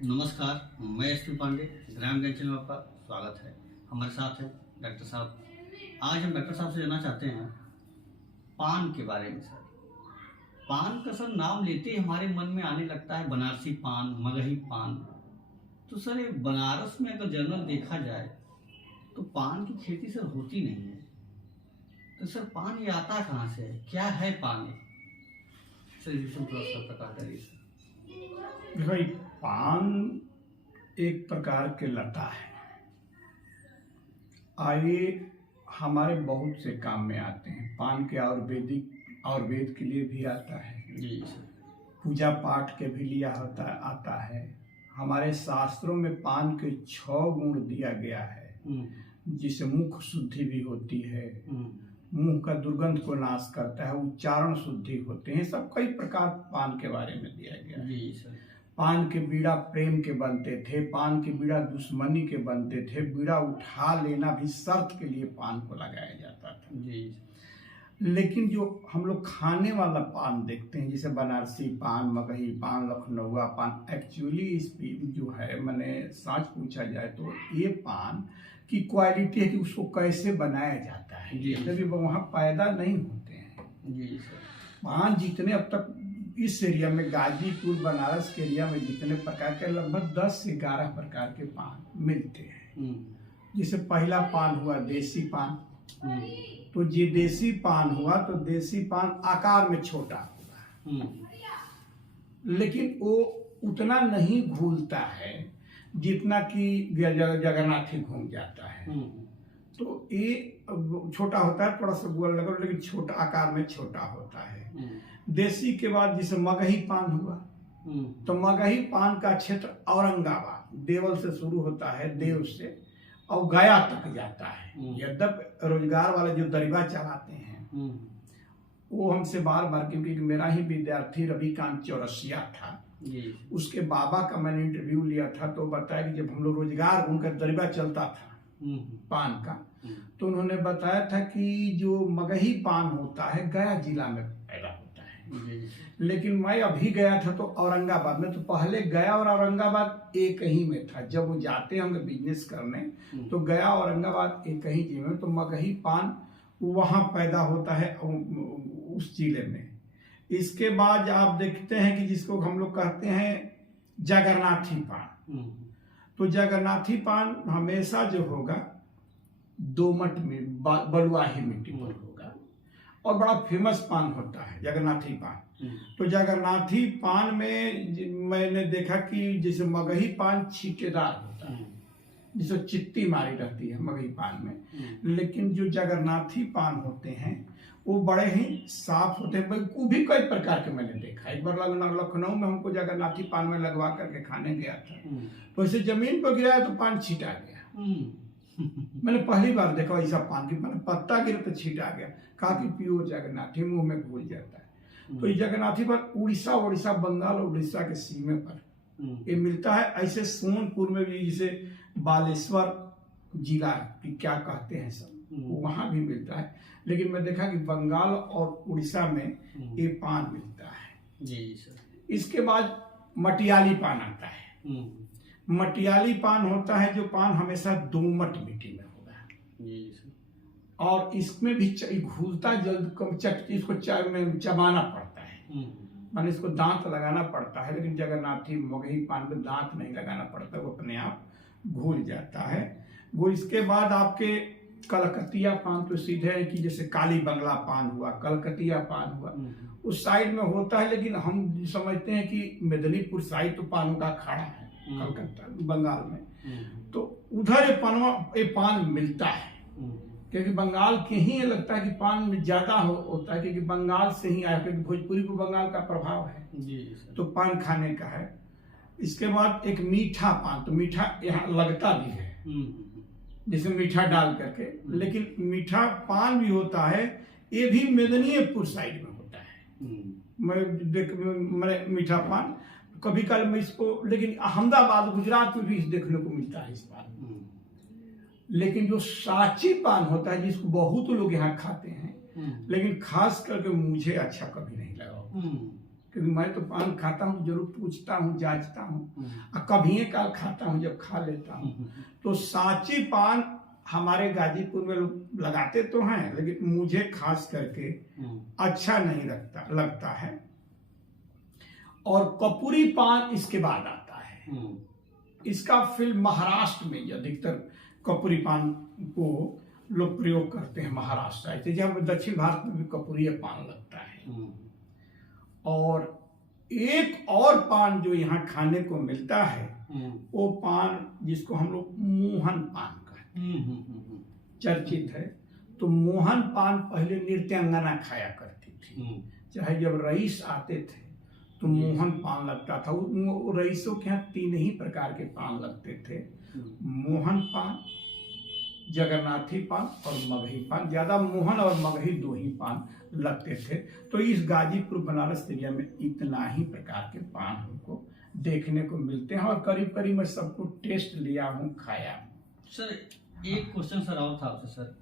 नमस्कार, मैं एसपी पांडे, ग्राम गंज में आपका स्वागत है। हमारे साथ हैं डॉक्टर साहब। आज हम डॉक्टर साहब से जानना चाहते हैं पान के बारे में। सर, पान का सर नाम लेते ही हमारे मन में आने लगता है बनारसी पान, मगही पान। तो सर ये बनारस में अगर जनरल देखा जाए तो पान की खेती सर होती नहीं है। तो सर पान ये आता कहाँ से है, क्या है पान ये? सर इसमें थोड़ा सा प्रकाश करिए सर। भाई, पान एक प्रकार के लता है। आइए, हमारे बहुत से काम में आते हैं। पान के आयुर्वेद के लिए भी आता है जी सर। पूजा पाठ के भी लिए आता है। हमारे शास्त्रों में पान के 6 गुण दिया गया है, जिससे मुख शुद्धि भी होती है, मुंह का दुर्गंध को नाश करता है, उच्चारण शुद्धि होते हैं। सब कई प्रकार पान के बारे में दिया गया है। जी सर। पान के बीड़ा प्रेम के बनते थे, पान के बीड़ा दुश्मनी के बनते थे। बीड़ा उठा लेना भी शर्त के लिए पान को लगाया जाता था। जी। लेकिन जो हम लोग खाने वाला पान देखते हैं, जैसे बनारसी पान, मगही पान, लखनऊआ पान, एक्चुअली इस जो है, मैंने सच पूछा जाए तो ये पान की क्वालिटी है कि उसको कैसे बनाया जाता है। कभी वहाँ पैदा नहीं होते हैं। जी सर। पान जितने अब तक इस एरिया में, गाजीपुर बनारस के एरिया में जितने प्रकार के, लगभग 10 से 11 प्रकार के पान मिलते हैं। जैसे पहला पान हुआ देसी पान। तो ये देसी पान हुआ तो देसी पान आकार में छोटा होगा, लेकिन वो उतना नहीं घूलता है जितना कि जगन्नाथी घूम जाता है। तो ये छोटा होता है, थोड़ा सा गोल लगा, लेकिन छोटा आकार में छोटा होता है। देसी के बाद जैसे मगही पान हुआ, तो मगही पान का क्षेत्र औरंगाबाद, देवल से शुरू होता है, देव से और गया तक जाता है। यद्यपि रोजगार वाले जो दरिबा चलाते हैं वो हमसे बार बार, क्योंकि मेरा ही विद्यार्थी रविकांत चौरसिया था, उसके बाबा का मैंने इंटरव्यू लिया था, तो बताया कि जब हम लोग रोजगार, उनका दरिबा चलता था पान का, तो उन्होंने बताया था कि जो मगही पान होता है गया जिला में पैदा होता है। लेकिन मैं अभी गया था तो औरंगाबाद में, तो पहले गया और औरंगाबाद एक ही में था। जब वो जाते होंगे बिजनेस करने तो गया औरंगाबाद एक ही जिले में, तो मगही पान वहाँ पैदा होता है उस जिले में। इसके बाद आप देखते हैं कि जिसको हम लोग कहते हैं जगन्नाथी पान, तो जगन्नाथी पान हमेशा जो होगा दोमट में, बलुआही मिट्टी पर होगा, और बड़ा फेमस पान होता है जगन्नाथी पान। तो जगन्नाथी पान में मैंने देखा कि जैसे मगही पान छींटेदार होता है, जिसे चित्ती मारी रहती है मगही पान में, लेकिन जो जगन्नाथी पान होते हैं वो बड़े ही साफ होते हैं। वो भी कई प्रकार के मैंने देखा। एक बार लखनऊ में हमको जगन्नाथी पान में लगवा करके खाने गया था, तो ऐसे जमीन पर गिराया तो पान छींटा गया। मैंने पहली बार देखा ऐसा पान की, मैंने पत्ता गिरा तो छींटा गया। कहा कि प्योर जगन्नाथी, मुंह में घुल जाता है। तो ये जगन्नाथी पान उड़ीसा, बंगाल और उड़ीसा के सीमे पर ये मिलता है। ऐसे सोनपुर में भी, जिसे बालेश्वर जिला की क्या कहते हैं सब, वहां भी मिलता है। लेकिन मैं देखा कि बंगाल और उड़ीसा में ये पान मिलता है। जी सर। इसके बाद मटियाली पान आता है। मटियाली पान होता है जो पान हमेशा दोमट मिट्टी में होगा। जी सर। और इसमें भी घुलता जल्द कम, इसको चबाना पड़ता है, माने इसको दांत लगाना पड़ता है। लेकिन जगन्नाथी मगही पान में दांत नहीं लगाना पड़ता, वो अपने आप घुल जाता है। वो इसके बाद आपके कलकतिया पान तो सीधे है कि जैसे काली बंगला पान हुआ, कलकतिया पान हुआ, उस साइड में होता है। लेकिन हम समझते हैं कि मेदिनीपुर साइड तो पान का अखाड़ा है, कलकत्ता बंगाल में, तो उधर ये पान मिलता है। क्योंकि बंगाल के ही ये लगता है कि पान ज्यादा होता है, क्योंकि बंगाल से ही आया, क्योंकि भोजपुरी को बंगाल का प्रभाव है। जी। तो पान खाने का है। इसके बाद एक मीठा पान, तो मीठा यहाँ लगता भी है, जैसे मीठा डाल करके, लेकिन मीठा पान भी होता है, ये भी मेदिनीपुर साइड में होता है। मैं मीठा पान कभी कल मैं इसको, लेकिन अहमदाबाद गुजरात में भी देखने को मिलता है इस पान। लेकिन जो साची पान होता है, जिसको बहुत लोग यहाँ खाते हैं, लेकिन खास करके मुझे अच्छा कभी नहीं लगा, क्योंकि मैं तो पान खाता हूँ जरूर पूछता हूँ, जांचता हूँ, और कभी एक काल खाता हूँ जब खा लेता हूँ। तो सांची पान हमारे गाजीपुर में लोग लगाते तो हैं, लेकिन मुझे खास करके अच्छा नहीं लगता है। और कपूरी पान इसके बाद आता है। इसका फिल्म महाराष्ट्र में अधिकतर कपूरी पान को लोग प्रयोग करते हैं, महाराष्ट्र से। जब दक्षिण भारत में भी कपूरी पान लगता है। और एक और पान जो यहाँ खाने को मिलता है वो पान जिसको हम लोग मोहन पान कहते हैं, चर्चित है। तो मोहन पान पहले नृत्यांगना खाया करती थी, चाहे जब रईस आते थे तो मोहन पान लगता था। रईसों के यहाँ 3 ही प्रकार के पान लगते थे, मोहन पान, जगन्नाथी पान और मगही पान। ज्यादा मोहन और मगही 2 ही पान लगते थे। तो इस गाजीपुर बनारस एरिया में इतना ही प्रकार के पान हमको देखने को मिलते हैं, और करीब करीब मैं सबको टेस्ट लिया हूँ, खाया हूँ। सर एक क्वेश्चन सर और था आपसे सर,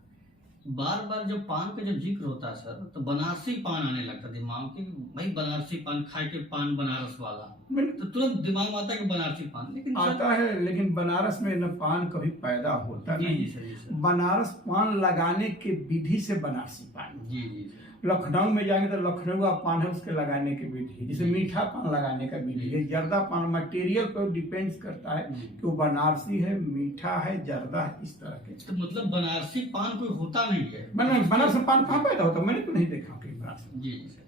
बार बार जब पान का जब जिक्र होता है सर तो बनारसी पान आने लगता दिमाग के, भाई बनारसी पान खाए के पान बनारस वाला, तो तुरंत दिमाग में आता है कि बनारसी पान। लेकिन आता है, लेकिन बनारस में न पान कभी पैदा होता नहीं। जी सर। बनारस पान लगाने के विधि से बनारसी पान। जी। लखनऊ में जाएंगे तो लखनऊ का पान है, उसके लगाने की विधि, जैसे मीठा पान लगाने का विधि है। जर्दा पान मटेरियल पर डिपेंड्स करता है कि वो बनारसी है, मीठा है, जर्दा है, इस तरह के। तो मतलब बनारसी पान कोई होता नहीं है। बनारसी पान कहाँ पैदा होता, मैंने तो नहीं देखा कहीं बनारसी। जी सर।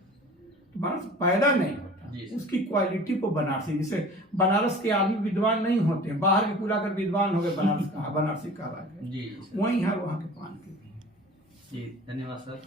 तो बनारस पैदा नहीं होता, उसकी क्वालिटी को बनारसी, जैसे बनारस के आदमी विद्वान नहीं होते, बाहर के पूरा कर विद्वान हो गए, बनारसी कहलाते। जी वही है वहाँ के पान के। जी धन्यवाद सर।